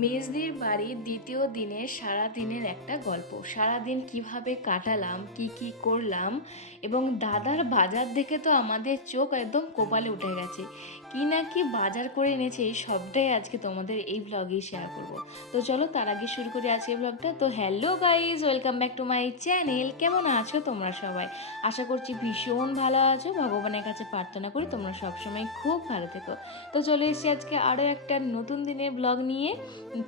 মেজদির বাড়ির দ্বিতীয় দিনের সারা দিনের একটা গল্প। সারা দিন কিভাবে কাটালাম, কি কি করলাম, এবং দাদার বাজার দেখে তো আমাদের চোখ একদম কপালে উঠে গেছে। কি না কি বাজার করে এনেছে এই সবটাই আজকে তোমাদের এই ব্লগেই শেয়ার করব। তো চলো তার আগে শুরু করি আজকের ব্লগটা। তো hello guys, welcome back to my channel. কেমন আছো তোমরা সবাই? আশা করছি ভীষণ ভালো আছো। ভগবানের কাছে প্রার্থনা করি তোমরা সবসময় খুব ভালো থেকো। তো চলে এসেছি আজকে আরও একটা নতুন দিনের ব্লগ নিয়ে,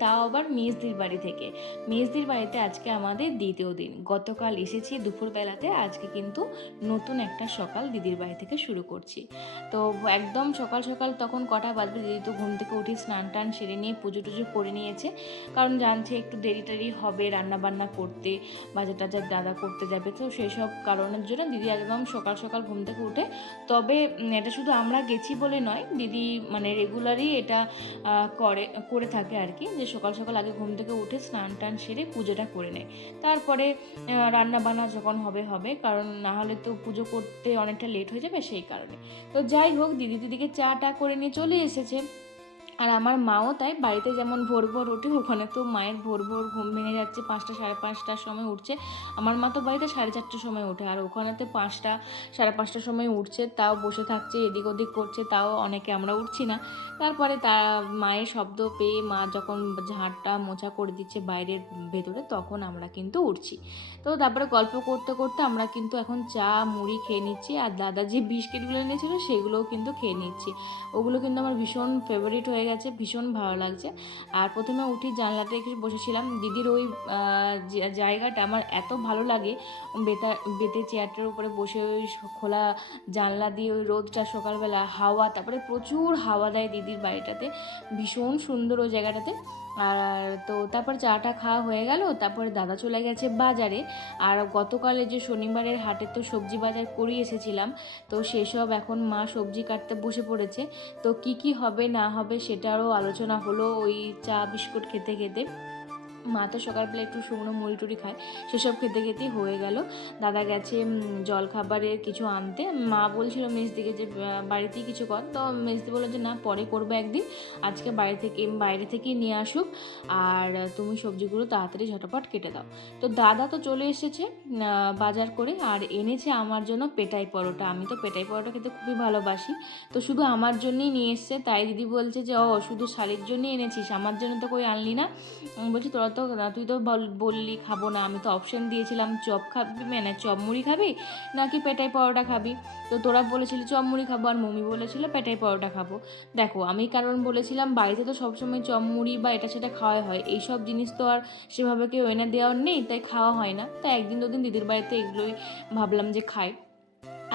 তাও আবার মেজদির বাড়ি থেকে। মেজদির বাড়িতে আজকে আমাদের দ্বিতীয় দিন। গতকাল এসেছি দুপুরবেলাতে, আজকে কিন্তু নতুন একটা সকাল দিদির বাড়ি থেকে শুরু করছি। তো একদম সকাল সকাল তখন কটা বাজবে, দিদি তো ঘুম থেকে উঠে স্নান টান সেরে নিয়ে পুজো টুজো করে নিয়েছে, কারণ জানছে একটু দেরি টেরি হবে রান্না বান্না করতে, বাজার টাজার দাদা করতে যাবে, তো সেই সব কারণের জন্য দিদি একদম সকাল সকাল ঘুম থেকে উঠে, তবে এটা শুধু আমরা গেছি বলে নয়, দিদি মানে রেগুলারই এটা করে থাকে আর কি, যে সকাল সকাল আগে ঘুম থেকে উঠে স্নান টান সেরে পুজোটা করে নেয়, তারপরে রান্না বান্না যখন হবে, কারণ না হলে তো পুজো করতে অনেকটা লেট হয়ে যাবে সেই কারণে। তো যাই হোক, দিদিকে চা টা করে নিয়ে চলে এসেছে। আর আমার মাও তাই, বাড়িতে যেমন ভোর ভোর ওঠে, ওখানে তো মায়ের ভোর ভোর ঘুম ভেঙে যাচ্ছে, 5টা সাড়ে 5টার সময় উঠছে। আমার মা তো বাড়িতে 4:30টার সময় ওঠে, আর ওখানেতে 5টা সাড়ে 5টার সময় উঠছে, তাও বসে থাকছে, এদিক ওদিক করছে, তাও অনেকে আমরা উঠছি না। তারপরে মায়ের শব্দ পেয়ে মা যখন ঝাঁটটা মোছা করে দিচ্ছে বাইরের ভেতরে, তখন আমরা কিন্তু উঠছি। তো তারপরে গল্প করতে করতে আমরা কিন্তু এখন চা মুড়ি খেয়ে নিচ্ছি, আর দাদা যে বিস্কিটগুলো এনেছিল সেগুলোও কিন্তু খেয়ে নিচ্ছি। ওগুলো কিন্তু আমার ভীষণ ফেভারিট হয়ে গেছে, ভীষণ ভালো লাগছে। আর প্রথমে উঠি জানলাতে একটু বসেছিলাম, দিদির ওই জায়গাটা আমার এত ভালো লাগে, বেতে চেয়ারটার উপরে বসে ওই খোলা জানলা দিয়ে ওই রোদটা সকালবেলা হাওয়া, তারপরে প্রচুর হাওয়া দেয় দিদির বাড়িটাতে, ভীষণ সুন্দর ওই জায়গাটাতে। আর তো তারপর চাটা খাওয়া হয়ে গেল, তারপরে দাদা চলে গেছে বাজারে। আর গতকালে যে শনিবারের হাটে তো সবজি বাজার করিয়ে এসেছিলাম, তো সেসব এখন মা সবজি কাটতে বসে পড়েছে। তো কি কি হবে না হবে সেটারও আলোচনা হলো ওই চা বিস্কুট খেতে খেতে। মা তো সকালবেলা একটু শুকনো মুড়ি টুড়ি খায়, সেসব খেতে খেতেই হয়ে গেল। দাদা গেছে জলখাবারের কিছু আনতে। মা বলছিল মেজদিকে যে বাড়িতেই কিছু কর, তো মেজদি বললো যে না, পরে করবো একদিন, আজকে বাইরে থেকেই নিয়ে আসুক, আর তুমি সবজিগুলো তাড়াতাড়ি ঝটপট কেটে দাও। তো দাদা তো চলে এসেছে বাজার করে, আর এনেছে আমার জন্য পেটাই পরোটা। আমি তো পেটাই পরোটা খেতে খুবই ভালোবাসি, তো শুধু আমার জন্যই নিয়ে এসছে। তাই দিদি বলছে যে ও শুধু শাড়ির জন্যই এনেছিস, আমার জন্য তো কই আনলি না। বলছি তুই তো বললি খাবো না, আমি তো অপশন দিয়েছিলাম চপ খাবি, মানে চপ মুড়ি খাবি নাকি পেটাই পরোটা খাবি, তো তোরা বলেছিলি চপ মুড়ি খাবো, আর মম্মি বলেছিল পেটাই পরোটা খাবো। দেখো, আমি কারণ বলেছিলাম বাড়িতে তো সবসময় চপ মুড়ি বা এটা সেটা খাওয়া হয়, এইসব জিনিস তো আর সেভাবে কেউ এনে দেওয়ার নেই, তাই খাওয়া হয় না। তাই একদিন দুদিন দিদির বাড়িতে এগুলোই ভাবলাম যে খাই,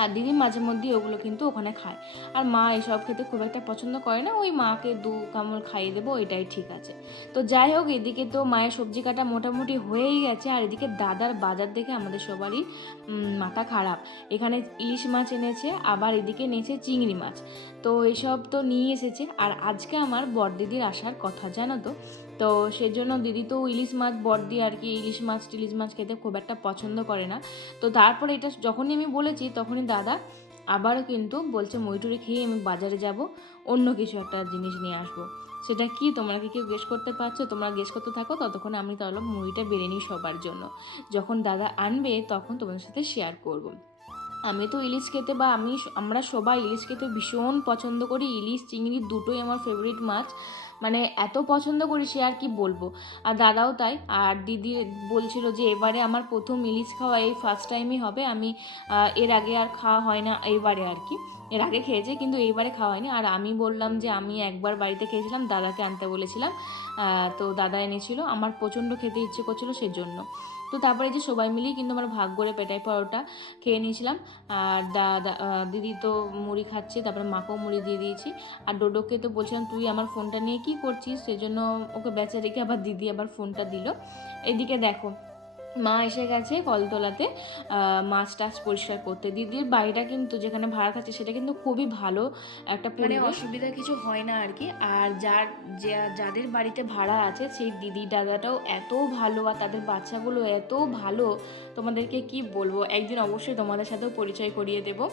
আর দিদি মাঝে মধ্যেই ওগুলো কিন্তু ওখানে খায়। আর মা এসব খেতে খুব একটা পছন্দ করে না, ওই মাকে দু কামড় খাইয়ে দেবো, এটাই ঠিক আছে। তো যাই হোক, এদিকে তো মায়ের সবজি কাটা মোটামুটি হয়েই গেছে, আর এদিকে দাদার বাজার দেখে আমাদের সবারই মাথা খারাপ। এখানে ইলিশ মাছ এনেছে, আবার এদিকে এনেছে চিংড়ি মাছ, তো এসব তো নিয়ে এসেছে। আর আজকে আমার বড়দিদির আসার কথা, জানো তো। তো সেজন্য দিদি তো ইলিশ মাছ, বড়দি আর কি টিলিশ মাছ খেতে খুব একটা পছন্দ করে না। তো তারপরে এটা যখনই আমি বলেছি, তখনই দাদা আবারও কিন্তু বলছে মুড়িটুরি খেয়ে আমি বাজারে যাব, অন্য কিছু একটা জিনিস নিয়ে আসবো। সেটা কি তোমরা কি কেউ গেস করতে পারছো? তোমরা গেস করতে থাকো, ততক্ষণে আমি তাহলে মুড়িটা বেড়ে নিই সবার জন্য। যখন দাদা আনবে তখন তোমাদের সাথে শেয়ার করব। আমি তো ইলিশ খেতে বা আমরা সবাই ইলিশ খেতে ভীষণ পছন্দ করি। ইলিশ চিংড়ি দুটোই আমার ফেভারিট মাছ, মানে এত পছন্দ করি সে আর কি বলবো। আর দাদাও তাই। আর দিদি বলছিল যে এবারে আমার প্রথম ইলিশ খাওয়া, এই ফার্স্ট টাইমই হবে। আমি এর আগে আর খাওয়া হয় না, এইবারে আর কি। এর আগে খেয়েছে কিন্তু এইবারে খাওয়া হয়নি। আর আমি বললাম যে আমি একবার বাড়িতে খেয়েছিলাম, দাদাকে আনতে বলেছিলাম, তো দাদা এনেছিল, আমার প্রচণ্ড খেতে ইচ্ছে করছিল সেজন্য। তো তারপরে যে সবাই মিলেই কিন্তু আমরা ভাগ করে পেটাই পরোটা খেয়ে নিয়েছিলাম। আর দিদি তো মুড়ি খাচ্ছে, তারপরে মাকেও মুড়ি দিয়ে দিয়েছি। আর ডোডোকে তো বলছিলাম তুই আমার ফোনটা নিয়ে কি করছিস, সেজন্য ওকে বেঁচে রেখে আবার দিদি আবার ফোনটা দিল। এদিকে দেখো, মা এসে গেছে কলতলাতে মাছ টাছ পরিষ্কার করতে। দিদির বাড়িটা কিন্তু যেখানে ভাড়া থাকছে সেটা কিন্তু খুবই ভালো একটা পরিবেশ, অসুবিধা কিছু হয় না আর কি। আর যাদের বাড়িতে ভাড়া আছে সেই দিদি দাদাটাও এত ভালো, আর তাদের বাচ্চাগুলো এত ভালো, তোমাদেরকে কি বলবো, একদিন অবশ্যই তোমাদের সাথেও পরিচয় করিয়ে দেবো।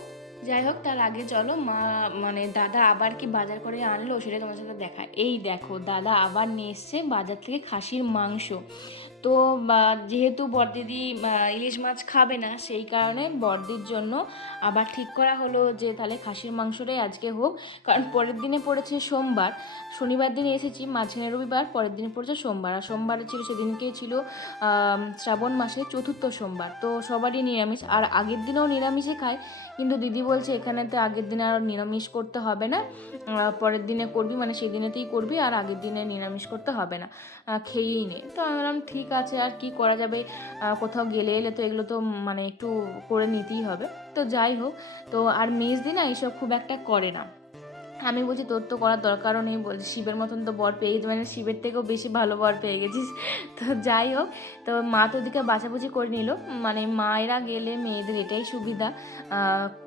যাই হোক, তার আগে চলো মা মানে দাদা আবার কি বাজার করে আনলো সেটা তোমার সাথে দেখা। এই দেখো, দাদা আবার নিয়ে এসছে বাজার থেকে খাসির মাংস। তো যেহেতু বড়দিদি ইলিশ মাছ খাবে না, সেই কারণে বড়দির জন্য আবার ঠিক করা হলো যে তাহলে খাসির মাংসটাই আজকে হোক। কারণ পরের দিনে পড়েছে সোমবার, শনিবার দিনে এসেছি, মাঝখানে রবিবার, পরের দিনে পড়েছে সোমবার। আর সোমবারে ছিল, সেদিনকেই ছিল শ্রাবণ মাসে চতুর্থ সোমবার, তো সবারই নিরামিষ। আর আগের দিনেও নিরামিষই খায়, কিন্তু দিদি বলছে এখানেতে আগের দিনে আর নিরামিষ করতে হবে না, পরের দিনে করবি, মানে সেই দিনেতেই করবি, আর আগের দিনে নিরামিষ করতে হবে না, খেয়েই নে। তো আমি বললাম ঠিক আছে, আর কি করা যাবে, কোথাও গেলে এলে তো এগুলো তো মানে একটু করে নিতেই হবে। তো যাই হোক, তো আর মেজদি না এইসব খুব একটা করে না। আমি বলছি তোর তো করার দরকারও নেই, বলছি শিবের মতন তো বর পেয়ে গেছি, মানে শিবের থেকেও বেশি ভালো বর পেয়ে গেছিস। তো যাই হোক, তো মা তো ওদিকে বাছাবুছি করে নিল, মানে মায়েরা গেলে মেয়েদের এটাই সুবিধা,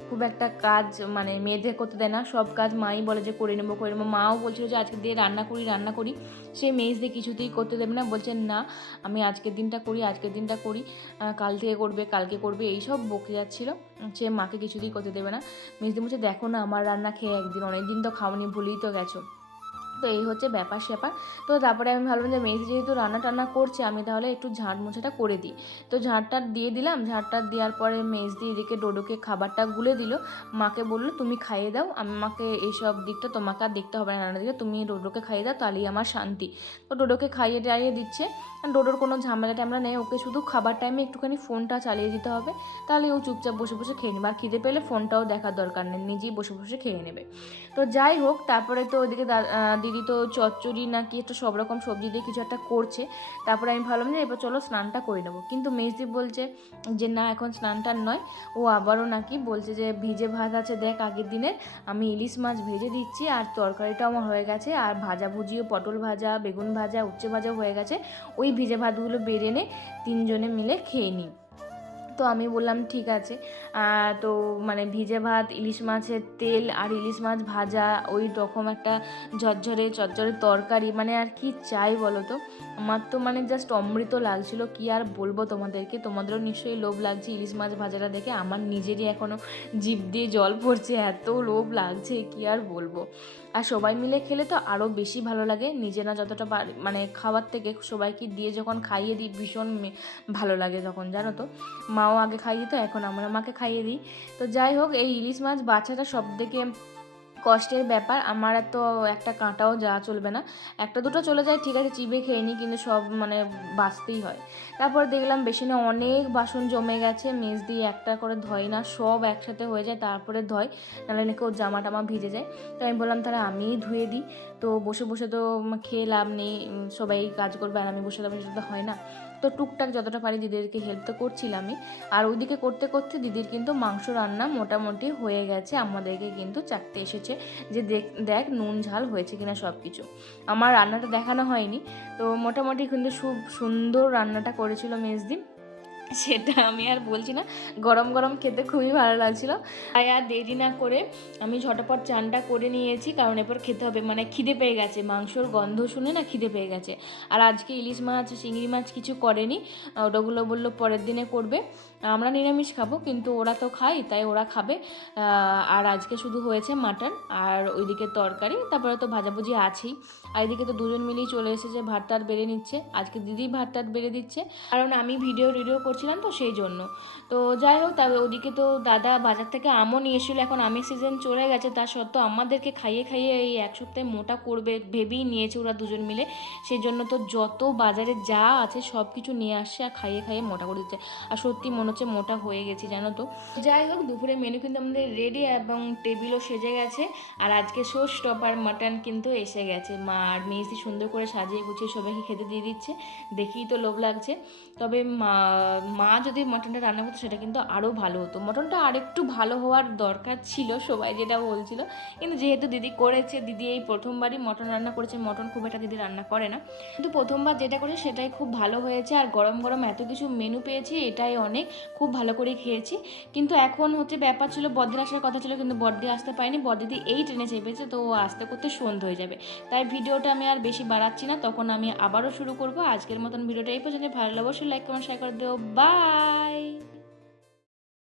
খুব একটা কাজ মানে মেয়েদের করতে দেয় না, সব কাজ মাই বলে যে করে নেবো করে নেবো। মাও বলছিল যে আজকে দিয়ে রান্না করি রান্না করি, সে মেয়েদের কিছুতেই করতে দেবে না, বলছে না আমি আজকের দিনটা করি আজকের দিনটা করি, কাল থেকে করবে কালকে করবে, এইসব বকে যাচ্ছিলো, সে মাকে কিছুতেই করতে দেবে না। মেজদি বলছে দেখো না আমার রান্না খেয়ে একদিন, অনেক দিন তো খাওনি, ভুলেই তো গেছো। তো এই হচ্ছে ব্যাপার স্যাপার। তো তারপরে আমি ভাবলাম যে মেয়েদি যেহেতু রান্না টান্না করছে, আমি তাহলে একটু ঝাঁট মোছাটা করে দিই। তো ঝাঁটটা দিয়ে দিলাম, ঝাঁটটা দেওয়ার পরে মেজদি এদিকে ডোডোকে খাবারটা গুলে দিল। মাকে বললো তুমি খাইয়ে দাও, আমাকে এইসব দিকটা তোমাকে আর দেখতে হবে না, রান্নার দিকে তুমি ডোডোকে খাইয়ে দাও, তাহলেই আমার শান্তি। তো ডোডোকে খাইয়ে টাইয়ে দিচ্ছে, ডোডোর কোনো ঝামেলা টামেলা নেই, ওকে শুধু খাবার টাইমে একটুখানি ফোনটা চালিয়ে দিতে হবে, তাহলে ও চুপচাপ বসে বসে খেয়ে নেবে, আর খিদে পেলে ফোনটাও দেখার দরকার নেই, নিজেই বসে বসে খেয়ে নেবে। তো যাই হোক, তারপরে তো ওইদিকে দিদি তো চচ্চড়ি নাকি একটা সব রকম সবজি দিয়ে কিছু একটা করছে। তারপরে আমি ভাবলাম যে এবার চলো স্নানটা করে নেবো, কিন্তু মেজদি বলছে যে না এখন স্নানটার নয়, ও আবারও নাকি বলছে যে ভিজে ভাত আছে দেখ আগের দিনের, আমি ইলিশ মাছ ভেজে দিচ্ছি, আর তরকারিটাও আমার হয়ে গেছে, আর ভাজা ভুজিও পটল ভাজা বেগুন ভাজা উচ্ছে ভাজা হয়ে গেছে, ওই ভিজে ভাতগুলো বেড়ে নে তিনজনে মিলে খেয়ে নিই। তো আমি বললাম ঠিক আছে। তো মানে ভিজে ভাত, ইলিশ মাছের তেল আর ইলিশ মাছ ভাজা, ওই রকম একটা ঝরঝরে চচ্চড়ে তরকারি, মানে আর কি চাই বলো তো। আমার তো মানে জাস্ট অমৃত লাগছিল, কি আর বলবো তোমাদেরকে, তোমাদেরও নিশ্চয়ই লোভ লাগছে ইলিশ মাছ ভাজাটা দেখে, আমার নিজেরই এখনও জিভ দিয়ে জল পড়ছে, এত লোভ লাগছে কি আর বলবো। আর সবাই মিলে খেলে তো আরও বেশি ভালো লাগে, নিজেরা যতটা মানে খাবার থেকে সবাইকে দিয়ে যখন খাইয়ে দিই ভীষণ ভালো লাগে তখন, জানো তো। মাও আগে খাইয়ে দিত, এখন আমরা মাকে খাইয়ে দিই। তো যাই হোক, এই ইলিশ মাছ বাছাটা সব থেকে কষ্টের ব্যাপার, আমার এত একটা কাঁটাও যাওয়া চলবে না, একটা দুটো চলে যায় ঠিক আছে চিবিয়ে খেয়ে নিই, কিন্তু সব মানে বাঁচতেই হয়। তারপর দেখলাম বেসিনে অনেক বাসন জমে গেছে, মেজ দিয়ে একটা করে ধয় না, সব একসাথে হয়ে যায় তারপরে ধয়, নাহলে নাকি ওর জামা টামা ভিজে যায়। তো আমি বললাম তাহলে আমিই ধুয়ে দিই, তো বসে বসে তো খেয়ে লাভ নেই, সবাই কাজ করবে আর আমি বসে লাভ সেটা তো হয় না। তো টুকটাক যতটা পারি দিদিদেরকে হেল্প তো করছিলামই। আর ওইদিকে করতে করতে দিদির কিন্তু মাংস রান্না মোটামুটি হয়ে গেছে, আমাদেরকে কিন্তু চাকতে এসেছে যে দেখ নুন ঝাল হয়েছে কিনা সব কিছু। আমার রান্নাটা দেখানো হয়নি, তো মোটামুটি কিন্তু খুব সুন্দর রান্নাটা করেছিল মেজদি, সেটা আমি আর বলছি না, গরম গরম খেতে খুবই ভালো লাগছিলো। তাই আর দেরি না করে আমি ঝটপট চানটা করে নিয়েছি, কারণ এরপর খেতে হবে, মানে খিদে পেয়ে গেছে, মাংসর গন্ধ শুনে না খিদে পেয়ে গেছে। আর আজকে ইলিশ মাছ চিংড়ি মাছ কিছু করেনি, ওটাগুলো বললো পরের দিনে করবে, আমরা নিরামিষ খাবো কিন্তু ওরা তো খাই তাই ওরা খাবে। আর আজকে শুধু হয়েছে মাটন আর ওইদিকে তরকারি, তারপরে তো ভাজাভুজি আছেই। আর এদিকে তো দুজন মিলেই চলে এসেছে, ভাত টাত বেড়ে নিচ্ছে, আজকে দিদি ভাত টাত বেড়ে দিচ্ছে, কারণ আমি ভিডিও করছিলাম তো সেই জন্য। তো যাই হোক, তবে ওদিকে তো দাদা বাজার থেকে আমও নিয়ে এসেছিলো, এখন আমের সিজন চলে গেছে, তা সত্ত্বেও আমাদেরকে খাইয়ে খাইয়ে এই এক সপ্তাহে মোটা করবে ভেবেই নিয়েছে ওরা দুজন মিলে, সেই জন্য তো যত বাজারে যা আছে সব কিছু নিয়ে আসছে আর খাইয়ে খাইয়ে মোটা করে দিচ্ছে। আর সত্যি মনে হচ্ছে মোটা হয়ে গেছি জানো তো। যাই হোক, দুপুরে মেনু কিন্তু আমাদের রেডি এবং টেবিলও সেজে গেছে, আর আজকে শো স্টপার মাটন কিন্তু এসে গেছে, মা আর মেয়েছি সুন্দর করে সাজিয়ে গুছিয়ে সবাইকে খেতে দিয়ে দিচ্ছে, দেখেই তো লোভ লাগছে। তবে মা যদি মটনটা রান্না করতো সেটা কিন্তু আরও ভালো হতো, মটনটা আরেকটু ভালো হওয়ার দরকার ছিল, সবাই যেটা বলছিল, কিন্তু যেহেতু দিদি করেছে, দিদি এই প্রথমবারই মটন রান্না করেছে, মটন খুব একটা দিদি রান্না করে না, কিন্তু প্রথমবার যেটা করেছে সেটাই খুব ভালো হয়েছে। আর গরম গরম এত কিছু মেনু পেয়েছি, এটাই অনেক, খুব ভালো করে খেয়েছি। কিন্তু এখন হচ্ছে ব্যাপার ছিল বড়দির আসার কথা ছিল, কিন্তু বড়দি আসতে পারেনি, বড়দিদি এই ট্রেনে চেপেছে, তো ও আসতে করতে সন্ধ্যা হয়ে যাবে, তাই ভিডিওটা আমি আর বেশি বাড়াচ্ছি না, তখন আমি আবারও শুরু করব। আজকের মতন ভিডিওটা এই পর্যন্ত, ভালো অবশ্যই লাইক কমেন্ট শেয়ার করে দিও, বাই।